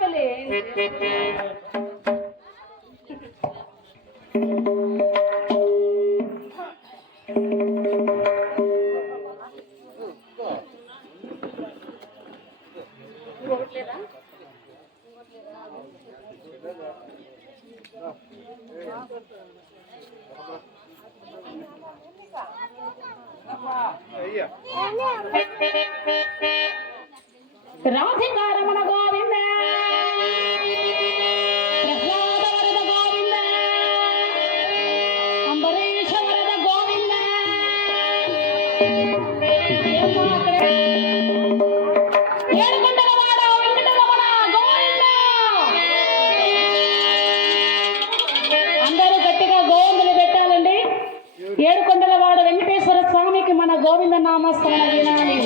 తల్లి రాధికారమణ గోవింద ప్రహ్లాద వరద గోవింద అంబరీష వరద గోవింద ఏడుకొండలవాడ వెంకటరమణ గోవింద. అందరూ గట్టిగా గోవిందులు పెట్టాలండి. ఏడుకొండలవాడ వెంకటేశ్వర స్వామికి మన గోవింద నామస్మరణ వినాలి.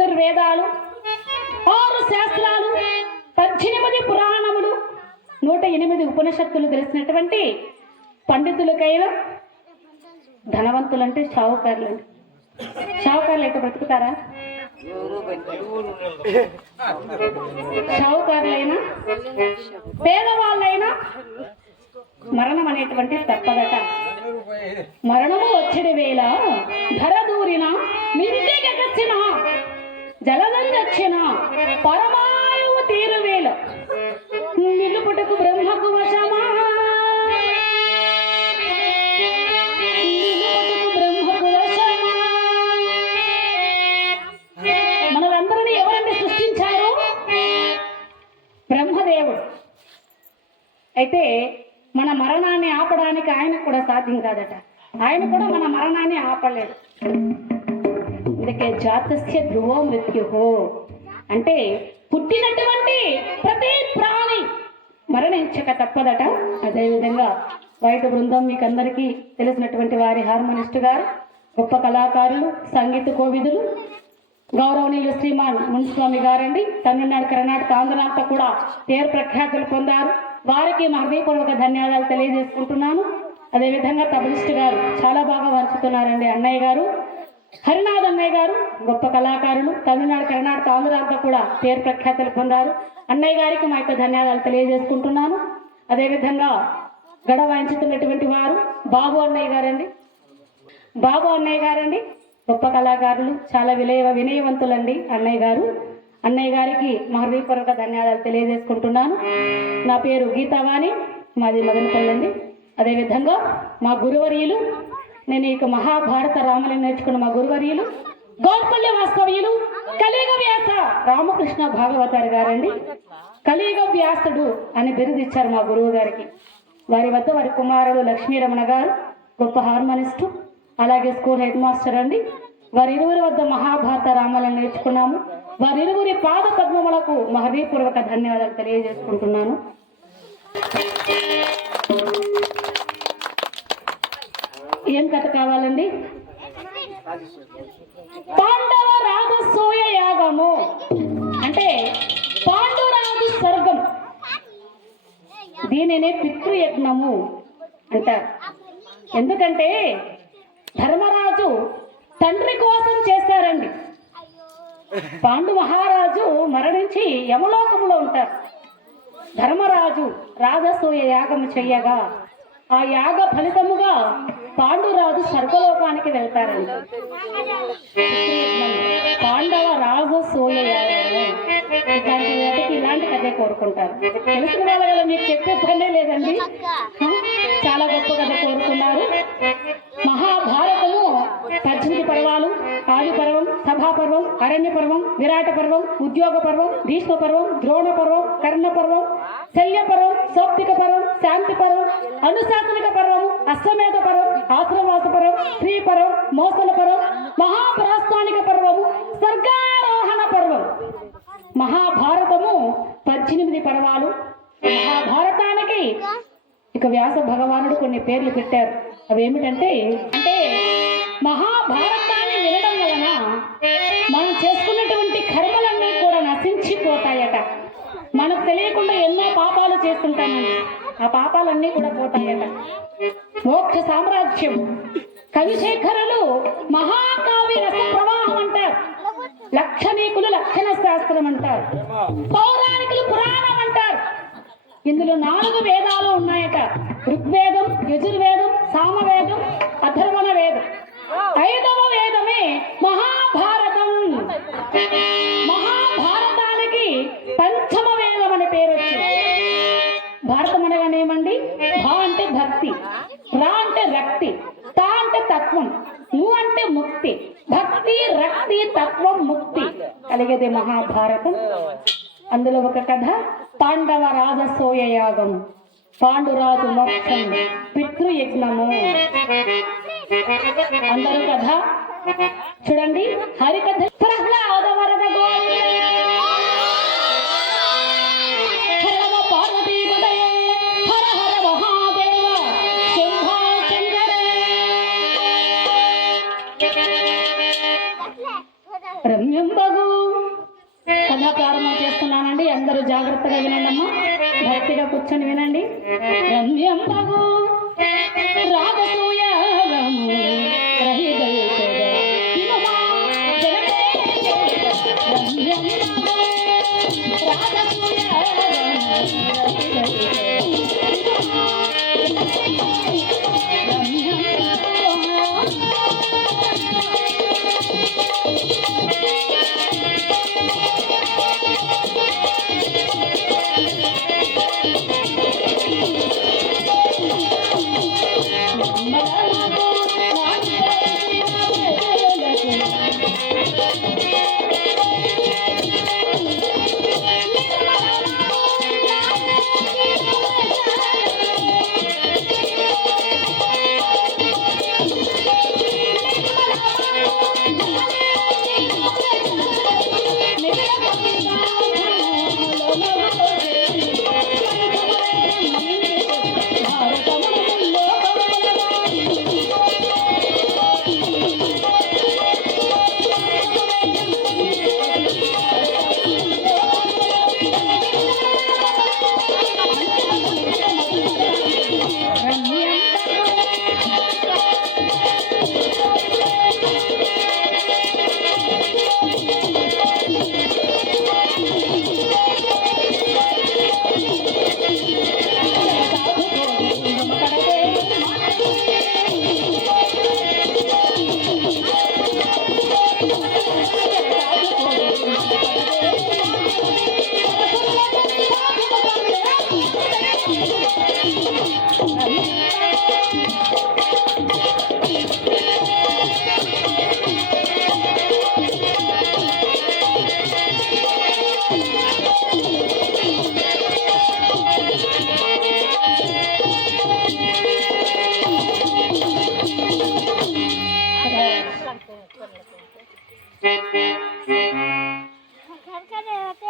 చతుర్వేదాలు, 6 శాస్త్రాలు, 18 పురాణములు, 108 ఉపనిషత్తులు తెలిసినటువంటి పండితులకైనా ధనవంతులంటే షావుకారులండి. షావుకారులు ఎక్కడ బ్రతుకుతారా? షావుకారులైనా పేదవాళ్ళైనా మరణం అనేటువంటి తప్పదట. మరణము వచ్చడి వేళ ధర దూరిన మింటికెచ్చిన జలదందచ్చిన పరమాయువు తీరు వేళ నిలుపుటకు బ్రహ్మకు వశమా, బ్రహ్మకు వశమా. మనలందరినీ ఎవరండి సృష్టించారు? బ్రహ్మదేవుడు. అయితే మన మరణాన్ని ఆపడానికి ఆయనకు కూడా సాధ్యం కాదట. ఆయన కూడా మన మరణాన్ని ఆపలేడు. అందుకే జాతస్య ధ్రువో మృత్యుహో అంటే పుట్టినటువంటి ప్రతి ప్రాణి మరణించక తప్పదట. అదేవిధంగా వైట్ బృందం మీకు అందరికీ తెలిసినటువంటి వారి హార్మోనిస్ట్ గారు, గొప్ప కళాకారులు, సంగీత కోవిదులు, గౌరవనీయులు శ్రీమాన్ మున్స్వామి గారండి. తమిళనాడు, కర్ణాటక, ఆంధ్రాంతా కూడా పేరు ప్రఖ్యాతులు పొందారు. వారికి మా హృదయపూర్వక ధన్యవాదాలు తెలియజేసుకుంటున్నాను. అదేవిధంగా తబలిస్ట్ గారు చాలా బాగా వంచుతున్నారండి. అన్నయ్య గారు, హరినాథ్ అన్నయ్య గారు గొప్ప కళాకారులు. తమిళనాడు, కర్ణాటక, ఆంధ్రాంతా కూడా పేరు ప్రఖ్యాతులు పొందారు. అన్నయ్య గారికి మా యొక్క ధన్యవాదాలు తెలియజేసుకుంటున్నాను. అదేవిధంగా గడ వాయించుతున్నటువంటి వారు బాబు అన్నయ్య గారండి. బాబు అన్నయ్య గారండి గొప్ప కళాకారులు, చాలా వినయవంతులండి అన్నయ్య గారు. అన్నయ్య గారికి మా హృదయపూర్వక ధన్యవాదాలు తెలియజేసుకుంటున్నాను. నా పేరు గీతావాణి, మాది మదనపల్లి అండి. అదేవిధంగా మా గురువర్యులు, నేను ఇక మహాభారత రామాయణం నేర్చుకున్న మా గురువర్యులు గోల్పల్లి వాస్తవ్యులు కలియుగ వ్యాస రామకృష్ణ భాగవతారి గారండి. కలియుగ వ్యాసుడు అని బిరుదిచ్చారు మా గురువు గారికి. వారి వద్ద వారి కుమారుడు లక్ష్మీరమణ గారు గొప్ప హార్మోనిస్టు, అలాగే స్కూల్ హెడ్ మాస్టర్ అండి. వారిరువురి వద్ద మహాభారత రామాయణం నేర్చుకున్నాము. వారిరువురి పాద పద్మములకు మా హృదయపూర్వక ధన్యవాదాలు తెలియజేసుకుంటున్నాను. ఏం కథ కావాలండి? పాండవ రాజసూయ యాగము అంటే పాండురాజు స్వర్గం. దీనినే పితృయజ్ఞము అంటారు. ఎందుకంటే ధర్మరాజు తండ్రి కోసం చేశారండి. పాండు మహారాజు మరణించి యమలోకములో ఉంటారు. ధర్మరాజు రాజసూయ యాగం చెయ్యగా ఆ యాగ ఫలితముగా పాండురాజు స్వర్గలోకానికి వెళ్తారండి. పాండవ రాజసూయ యాగము ఇలాంటి కథే కోరుకుంటారు. తెలిసిన వాళ్ళ కదా మీకు చెప్పే పనే లేదండి. చాలా గొప్ప కథ కోరుకున్నారు. మహాభారతము 18 పర్వాలు, ఆది పర్వం, సభా పర్వం, అరణ్య పర్వం, విరాట పర్వం, ఉద్యోగ పర్వం, భీష్మ పర్వం, ద్రోణ పర్వం, కర్ణ పర్వం, శల్య పర్వం, సౌప్తిక పర్వం, శాంతి పర్వం, అనుశాసనిక పర్వం, అశ్వమేధ పర్వం, ఆశ్రమవాస పర్వం, స్త్రీ పర్వం, మోసల పర్వం, మహాప్రాస్థానిక పర్వము, స్వర్గారోహణ పర్వం. మహాభారతము 18 పర్వాలు. మహాభారతానికి ఇక వ్యాస భగవానుడు కొన్ని పేర్లు పెట్టారు. అవేమిటంటే మహాభారతాన్ని వినడం వలన మనం చేసుకున్నటువంటి కర్మలన్నీ కూడా నశించిపోతాయట. మనకు తెలియకుండా ఎన్నో పాపాలు చేస్తుంటామండి. ఆ పాపాలన్నీ కూడా పోతాయట. మోక్ష సామ్రాజ్యం, కవిశేఖరులు మహాకావ్య రస ప్రవాహం అంటారు. లక్షణీకులు లక్షణ శాస్త్రం అంటారు. పౌరాణికులు పురాణం అంటారు. ఇందులో 4 వేదాలు ఉన్నాయట. ఋగ్వేదం, యజుర్వేదం, సామవేదం, అథర్వణ వేదం. 5వ వేదమే మహాభారతం. మహాభారతానికి పంచమ వేదం అనే పేరు వచ్చింది. భారతం అనగానేమండి? భా అంటే భక్తి, రా అంటే రక్తి, తా అంటే తత్వం, ను అంటే ముక్తి. భక్తి, రక్తి, తత్వం, ముక్తి కలిగేదే మహాభారతం. అందులో ఒక కథ పాండవ రాజసూయ యాగం, పాండురాజు మోక్షం, పితృయజ్ఞము. అందరూ కథ చూడండి. హరికథ. ప్రహ్లాద వరద హరవ పార్వతీ పదయే హర హర మహాదేవ శంభో శంకర. రమ్యం బగు ప్రారంభం చేస్తున్నానండి. అందరూ జాగ్రత్తగా వినండి అమ్మా, భక్తిగా కూర్చొని వినండి. రమ్యం బాబు రాగసూయము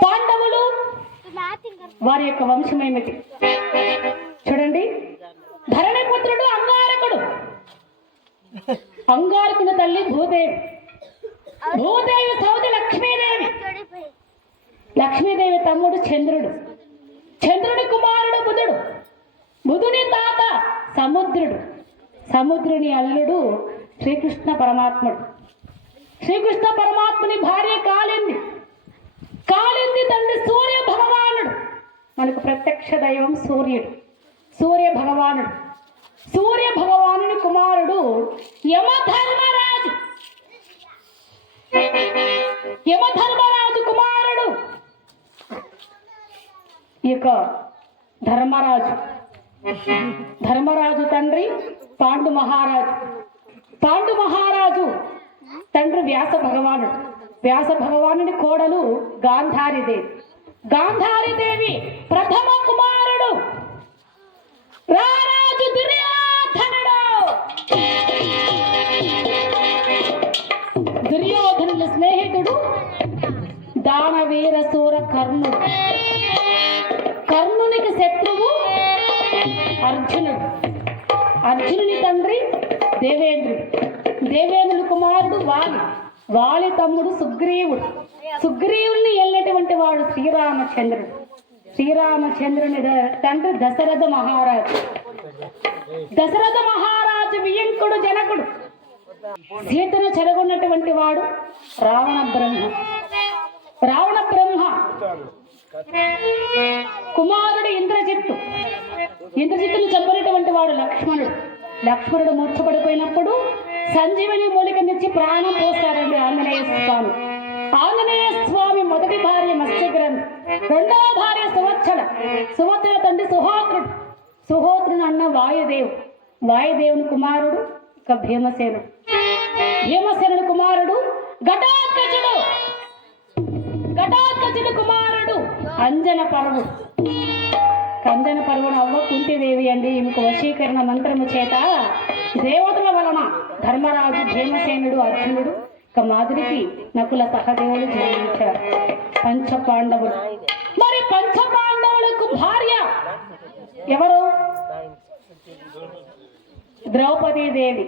పాండవులు వారి యొక్క వంశం ఏమిటి చూడండి. ధరణిపుత్రుడు అంగారకుడు, అంగారకుని తల్లి భూదేవి, భూదేవి సౌతి లక్ష్మీదేవి, లక్ష్మీదేవి తమ్ముడు చంద్రుడు, చంద్రుడి కుమారుడు బుధుడు, బుధుని తాత సముద్రుడు, సముద్రుని అల్లుడు శ్రీకృష్ణ పరమాత్ముడు, శ్రీకృష్ణ పరమాత్ముని భార్య కాళింది, కాళింది తండ్రి సూర్య భగవానుడు, మనకు ప్రత్యక్ష దైవం సూర్యుడు, సూర్య భగవానుడు, సూర్య భగవానుని కుమారుడు యమధర్మరాజు, యమధర్మరాజు కుమారుడు ఇక ధర్మరాజు, ధర్మరాజు తండ్రి పాండు మహారాజు, పాండు మహారాజు తండ్రి వ్యాస భగవానుడు, వ్యాస భగవానుడి కోడలు గాంధారీదేవి, గాంధారీదేవి ప్రథమ కుమారుడు రారాజు దుర్యోధనుడు, దుర్యోధనుల స్నేహితుడు దానవీర సూర కర్ణుడు, కర్ణునికి శత్రువు అర్జునుడు, అర్జునుని తండ్రి దేవేంద్రుడు, దేవేంద్రుని కుమారుడు వాలి, వాలి తమ్ముడు సుగ్రీవుడు, సుగ్రీవుని ఎల్లటువంటి వాడు శ్రీరామచంద్రుడు, శ్రీరామచంద్రుని తండ్రి దశరథ మహారాజు, దశరథ మహారాజు వియంకుడు జనకుడు, సీతను చెరగొన్నటువంటి వాడు రావణ బ్రహ్మ, రావణ బ్రహ్మ కుమారుడు ఇంద్రజిత్తు, ఇంద్రజిత్తును చంపినటువంటి వాడు లక్ష్మణుడు, లక్ష్మణుడు మూర్ఛపడిపోయినప్పుడు సంజీవని మూలికనిచ్చి ప్రాణం పోస్తారండి ఆంజనేయ స్వామి, ఆంజనేయ స్వామి మొదటి భార్య మత్స్యగ్రంథి, రెండవ భార్య సువత్సల, సువత్సల తండ్రి సుహోత్రుడు, సుహోత్రుని అన్న వాయుదేవు, వాయుదేవుని కుమారుడు ఇక భీమసేనుడు, భీమసేనుడి కుమారుడు ఘటోత్కచుడు, ఘటోత్కచుడి కుమారుడు అంజన పర్వుడు, కంజన పర్వును అవ్వ కుంతిదేవి అండి. ఈమెకు వశీకరణ మంత్రము చేత దేవతల వలన ధర్మరాజు, భీమసేనుడు, అర్జునుడు ఇక మాదిరికి నకుల సహదేవులు జన్మించారు. పంచ పాండవులు, మరి పంచ పాండవులకు భార్య ఎవరు? ద్రౌపదీదేవి.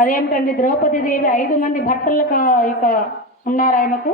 అదేమిటండి ద్రౌపదీదేవి 5 మంది భర్తలకు ఇక ఉన్నారు ఆయనకు.